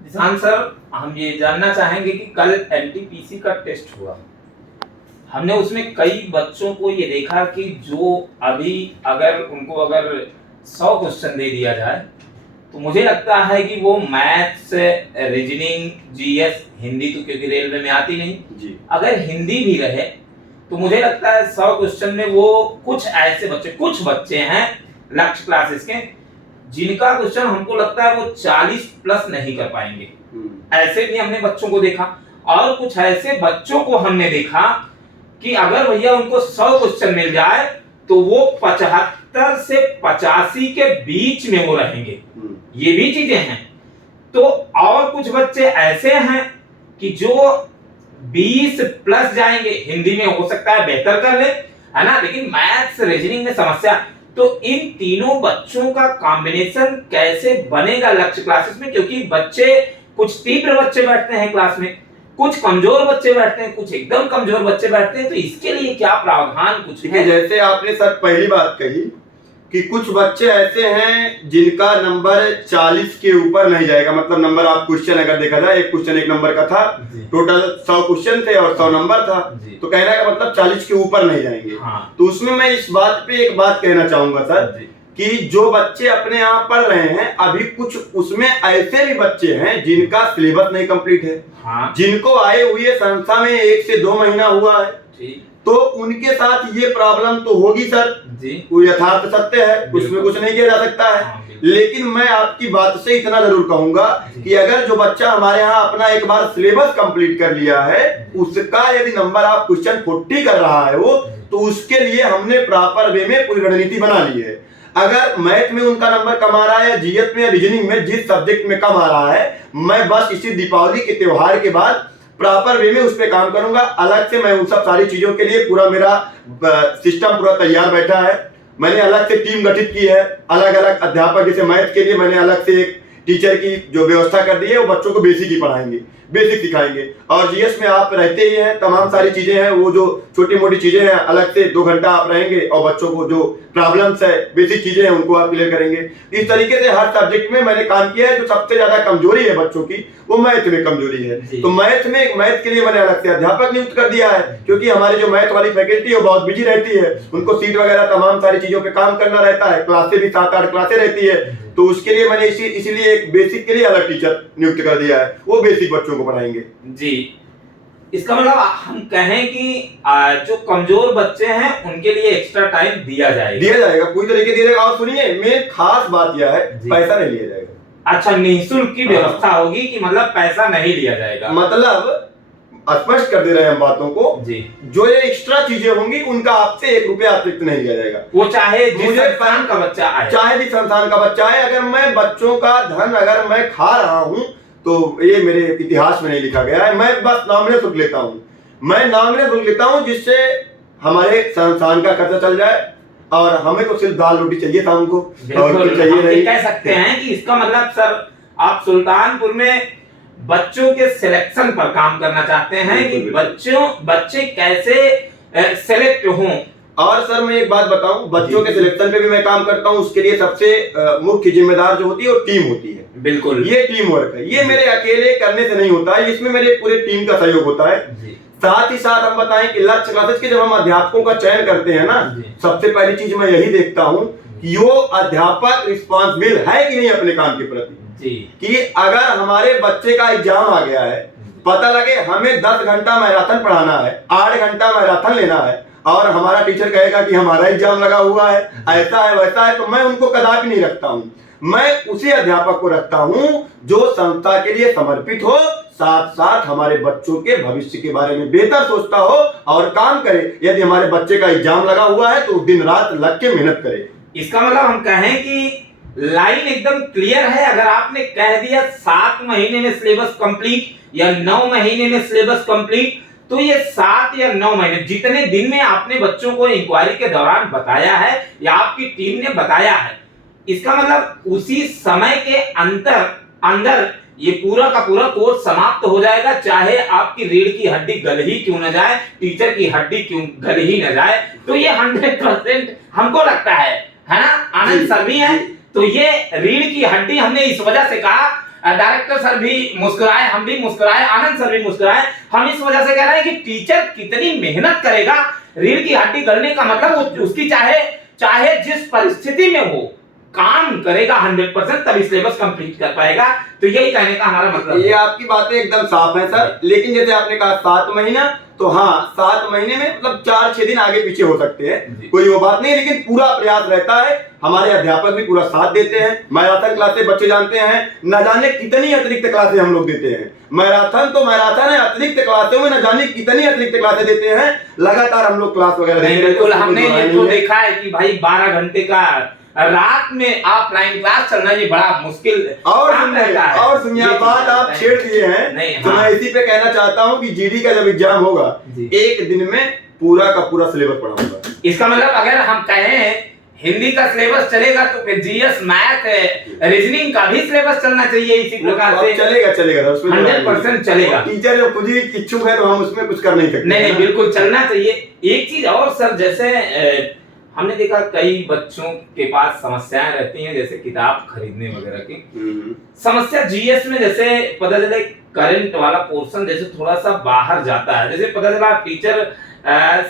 Nishant sir, हम ये जानना चाहेंगे कि कल एनटीपीसी का टेस्ट हुआ, हमने उसमें कई बच्चों को ये देखा कि जो अभी अगर उनको अगर 100 क्वेश्चन दे दिया जाए तो मुझे लगता है कि वो मैथ्स, रीजनिंग, जीएस, हिंदी तो क्योंकि रेलवे में आती नहीं जी। अगर हिंदी भी रहे तो मुझे लगता है 100 क्वेश्चन में वो कुछ बच्चे हैं लक्ष्य क्लासेस के जिनका क्वेश्चन हमको लगता है वो 40 प्लस नहीं कर पाएंगे। ऐसे भी हमने बच्चों को देखा और कुछ ऐसे बच्चों को हमने देखा कि अगर भैया उनको 100 क्वेश्चन मिल जाए तो वो 75 से 85 के बीच में वो रहेंगे। ये भी चीजें हैं। तो और कुछ बच्चे ऐसे हैं कि जो 20 प्लस जाएंगे, हिंदी में हो सकता है बेहतर कर ले, है ना, लेकिन मैथ्स रीजनिंग में समस्या। तो इन तीनों बच्चों का कॉम्बिनेशन कैसे बनेगा लक्ष्य क्लासेस में, क्योंकि बच्चे कुछ तीव्र बच्चे बैठते हैं क्लास में, कुछ कमजोर बच्चे बैठते हैं, कुछ एकदम कमजोर बच्चे बैठते हैं। तो इसके लिए क्या प्रावधान कुछ है? जैसे आपने सर पहली बात कही कि कुछ बच्चे ऐसे हैं जिनका नंबर 40 के ऊपर नहीं जाएगा, मतलब नंबर आप क्वेश्चन अगर देखा जाए, एक क्वेश्चन 1 नंबर का था, टोटल 100 क्वेश्चन थे और 100 नंबर था, तो कहने का मतलब 40 के ऊपर नहीं जाएंगे। हाँ। तो उसमें मैं इस बात पे एक बात कहना चाहूंगा सर कि जो बच्चे अपने यहाँ पढ़ रहे हैं अभी, कुछ उसमें ऐसे भी बच्चे हैं जिनका सिलेबस नहीं कंप्लीट है। हाँ। जिनको आए हुए संस्था में 1 से 2 महीना हुआ है, तो उनके साथ ये प्रॉब्लम तो होगी सर जी, वो यथार्थ सत्य है, उसमें कुछ नहीं किया जा सकता है। लेकिन मैं आपकी बात से इतना जरूर कहूंगा कि अगर जो बच्चा हमारे यहाँ अपना एक बार सिलेबस कंप्लीट कर लिया है, उसका यदि नंबर आप क्वेश्चन 40 कर रहा है वो, तो उसके लिए हमने प्रॉपर वे में पूरी रणनीति बना ली है। अगर मैथ में उनका नंबर कम आ रहा है या जीएस में या रीजनिंग में जिस सब्जेक्ट में कम आ रहा है, मैं बस इसी दीपावली के त्योहार के बाद प्रॉपर वे में उस पर काम करूंगा। अलग से मैं उन सब सारी चीजों के लिए पूरा मेरा सिस्टम पूरा तैयार बैठा है। मैंने अलग से टीम गठित की है, अलग अलग अध्यापक, जैसे मैथ के लिए मैंने अलग से एक टीचर की जो व्यवस्था कर दी है, वो बच्चों को बेसिक ही पढ़ाएंगे, बेसिक सिखाएंगे। और जीएस में आप रहते ही हैं, तमाम सारी चीजें हैं, वो जो छोटी मोटी चीजें हैं अलग से 2 घंटा आप रहेंगे और बच्चों को जो प्रॉब्लम्स है, बेसिक चीजें हैं, उनको आप क्लियर करेंगे। इस तरीके से हर सब्जेक्ट में मैंने काम किया है। जो सबसे ज्यादा कमजोरी है बच्चों की, वो मैथ में कमजोरी है। तो मैथ के लिए मैंने अलग से अध्यापक नियुक्त कर दिया है, क्योंकि हमारी जो मैथ वाली फैकल्टी है बहुत बिजी रहती है, उनको सीट वगैरह तमाम सारी चीजों पे काम करना रहता है, क्लासें भी 7-8 क्लासें रहती है। तो उसके लिए मैंने इसीलिए एक बेसिक के लिए अलग टीचर नियुक्त कर दिया है, वो बेसिक बच्चों को पढ़ाएंगे जी। इसका मतलब हम कहें कि जो कमजोर बच्चे हैं उनके लिए एक्स्ट्रा टाइम दिया जाएगा, पूरी तरीके दिया जाएगा। और सुनिए, मेन खास बात यह है, पैसा नहीं लिया जाएगा। अच्छा, निःशुल्क की व्यवस्था होगी कि मतलब पैसा नहीं लिया जाएगा, मतलब स्पष्ट कर दे रहे हैं हम बातों को जी। जो ये एक्स्ट्रा चीजें होंगी उनका आपसे 1 रुपया अतिरिक्त नहीं लिया जाएगा, वो चाहे जिस संस्थान का बच्चा आए, चाहे जिस संस्थान का बच्चा आए। अगर मैं बच्चों का धन अगर मैं खा रहा हूं तो ये मेरे इतिहास में नहीं लिखा गया है। मैं बस नॉमिनल शुल्क लेता हूं, मैं नॉमिनल शुल्क लेता हूं, जिससे हमारे संस्थान का खर्चा चल जाए और हमें तो सिर्फ दाल रोटी चाहिए शाम को, और कुछ चाहिए नहीं। कह सकते हैं कि इसका मतलब सर आप सुल्तानपुर में बच्चों के सिलेक्शन पर काम करना चाहते हैं कि बच्चे कैसे सेलेक्ट हों। और सर मैं एक बात बताऊं, बच्चों के सिलेक्शन पे भी मैं काम करता हूं। उसके लिए सबसे मुख्य जिम्मेदार जो होती है वो टीम होती है। बिल्कुल, ये टीम वर्क है, ये मेरे अकेले करने से नहीं होता है, इसमें मेरे पूरे टीम का सहयोग होता है। साथ ही साथ हम बताएं कि लक्ष्य क्लासेस के जब हम अध्यापकों का चयन करते हैं ना, सबसे पहली चीज मैं यही देखता हूँ कि वो अध्यापक रिस्पॉन्सिबल है कि नहीं अपने काम के प्रति। कि अगर हमारे बच्चे का एग्जाम आ गया है, पता लगे हमें 10 घंटा मैराथन पढ़ाना है, 8 घंटा मैराथन लेना है, और हमारा टीचर कहेगा कि हमारा एग्जाम लगा हुआ है, ऐसा है वैसा है, तो मैं उनको कदापि नहीं रखता हूँ। मैं उसी अध्यापक को रखता हूँ जो संस्था के लिए समर्पित हो, साथ साथ हमारे बच्चों के भविष्य के बारे में बेहतर सोचता हो और काम करे। यदि हमारे बच्चे का एग्जाम लगा हुआ है तो दिन रात लग के मेहनत करे। इसका मतलब हम कहें कि लाइन एकदम क्लियर है। अगर आपने कह दिया 7 महीने में सिलेबस कंप्लीट या 9 महीने में सिलेबस कंप्लीट, तो ये 7 या 9 महीने जितने दिन में आपने बच्चों को इंक्वायरी के दौरान बताया है या आपकी टीम ने बताया है, इसका मतलब उसी समय के अंदर ये पूरा का पूरा कोर्स समाप्त हो जाएगा। चाहे आपकी रीढ़ की हड्डी गल ही क्यों न जाए, टीचर की हड्डी क्यों गल ही न जाए, तो ये 100% हमको लगता है ना, आनंद सर भी है। तो ये रीढ़ की हड्डी हमने इस वजह से कहा डायरेक्टर सर भी मुस्कुराए, हम भी मुस्कुराए, आनंद सर भी मुस्कुराए। हम इस वजह से कह रहे हैं कि टीचर कितनी मेहनत करेगा, रीढ़ की हड्डी गलने का मतलब उसकी चाहे जिस परिस्थिति में हो काम करेगा 100%, तभी सिलेबस कंप्लीट कर पाएगा। तो यही कहने का हमारा मतलब ये आपकी बातें एकदम साफ है सर। लेकिन जैसे आपने कहा 7 महीना, तो हाँ 7 महीने में मतलब 4-6 दिन आगे पीछे हो सकते हैं, कोई वो बात नहीं, लेकिन पूरा प्रयास रहता है। हमारे अध्यापक भी पूरा साथ देते हैं। मैराथन क्लासेस बच्चे जानते हैं, न जाने कितनी अतिरिक्त क्लासेस हम लोग देते हैं। मैराथन तो मैराथन है, अतिरिक्त क्लासों में न जाने कितनी अतिरिक्त क्लासेस देते हैं। लगातार हम लोग क्लास वगैरह देते हैं। बिल्कुल, हमने ये तो देखा है कि भाई 12 घंटे का रात में ऑफलाइन क्लास चलना ये बड़ा मुश्किल काम रहता है। और सुनिए, बात आप छेड़ दिए हैं तो मैं इसी पे कहना चाहता हूँ कि जीडी का जब एग्जाम होगा, एक दिन में पूरा का पूरा सिलेबस पढ़ाऊंगा। इसका मतलब अगर हम कहें हिंदी का सिलेबस चलेगा तो फिर जीएस, मैथ, रीजनिंग का भी सिलेबस चलना चाहिए इसी प्रकार से। चलेगा उसमें 100% चलेगा। टीचर जो खुद ही इच्छुक है तो हम उसमें कुछ कर नहीं सकते। नहीं, बिल्कुल चलना चाहिए। एक चीज और सर, जैसे हमने देखा कई बच्चों के पास समस्याएं रहती हैं, जैसे किताब खरीदने वगैरह की समस्या। जीएस में जैसे पता चले करंट वाला पोर्शन जैसे थोड़ा सा बाहर जाता है, जैसे पता चला टीचर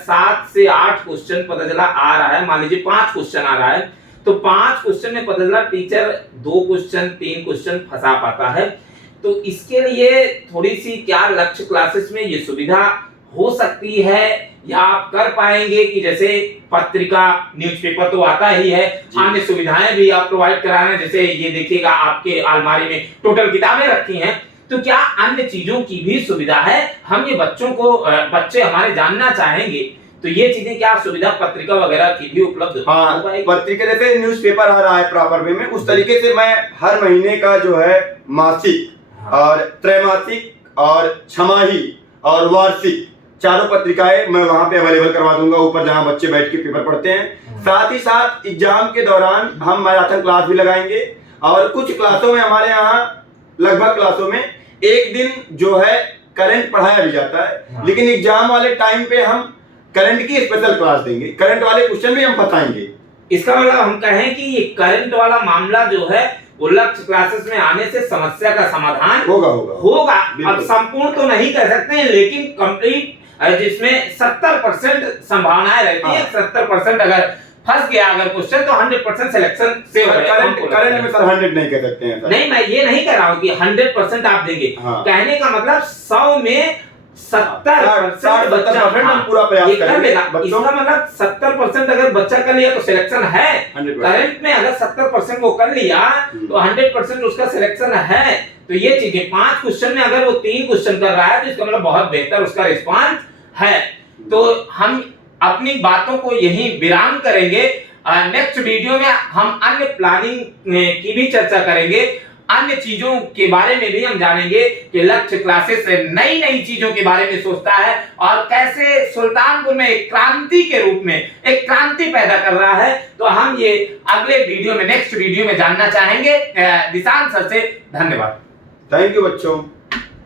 7 से 8 क्वेश्चन पता चला आ रहा है, मान लीजिए 5 क्वेश्चन आ रहा है, तो 5 क्वेश्चन में पता चला टीचर 2 क्वेश्चन 3 क्वेश्चन फंसा पाता है। तो इसके लिए थोड़ी सी क्या लक्ष्य क्लासेस में ये सुविधा हो सकती है, या आप कर पाएंगे कि जैसे पत्रिका, न्यूज़पेपर तो आता ही है, अन्य सुविधाएं भी आप प्रोवाइड करा रहे हैं। जैसे ये देखिएगा आपके अलमारी में टोटल किताबें रखी हैं, तो क्या अन्य चीजों की भी सुविधा है? हम ये बच्चे हमारे जानना चाहेंगे, तो ये चीजें क्या सुविधा पत्रिका वगैरह की भी उपलब्ध? हाँ, पत्रिका जैसे न्यूज़पेपर आ रहा है प्रॉपर वे में, उस तरीके से मैं हर महीने का जो है मासिक और त्रैमासिक और छमाही और वार्षिक चारों पत्रिकाएं मैं वहां पे अवेलेबल करवा दूंगा, ऊपर जहां बच्चे बैठ के पेपर पढ़ते हैं। साथ ही साथ एग्जाम के दौरान हम मैराथन क्लास भी लगाएंगे, और कुछ क्लासों में हमारे यहाँ लगभग क्लासों में एक दिन जो है करंट पढ़ाया भी जाता है। लेकिन एग्जाम वाले टाइम पे हम करंट की स्पेशल क्लास देंगे, करंट वाले क्वेश्चन भी हम बताएंगे। इसका मतलब हम कहें कि ये करंट वाला मामला जो है वो लक्ष्य क्लासेस में आने से समस्या का समाधान होगा। अब संपूर्ण तो नहीं कह सकते, लेकिन कंप्लीट जिसमें 70% संभावनाएं रहती है। 70% अगर फंस गया अगर क्वेश्चन, तो 100% सिलेक्शन से हो गया। करंट में सर 100 नहीं कह सकते हैं सर। नहीं, मैं ये नहीं कह रहा हूँ कि 100% आप देंगे। हाँ। कहने का मतलब 100 में 70% बच्चा पूरा प्रयास करेगा। इसका मतलब 70% अगर बच्चा कर लिया तो सिलेक्शन है। करंट में अगर 70% वो कर लिया तो 100% उसका सिलेक्शन है। तो ये चीजें 5 क्वेश्चन में अगर वो 3 क्वेश्चन कर रहा है तो इसका मतलब बहुत बेहतर उसका रिस्पांस है। तो हम अपनी बातों को यहीं विराम करेंगे। नेक्स्ट वीडियो में हम अन्य प्लानिंग की भी चर्चा करेंगे, अन्य चीजों के बारे में भी हम जानेंगे कि लक्ष्य क्लासेस नई नई चीजों के बारे में सोचता है और कैसे सुल्तानपुर में एक क्रांति के रूप में एक क्रांति पैदा कर रहा है। तो हम ये अगले वीडियो में, नेक्स्ट वीडियो में जानना चाहेंगे दिशांत सर से। धन्यवाद। थैंक यू बच्चों।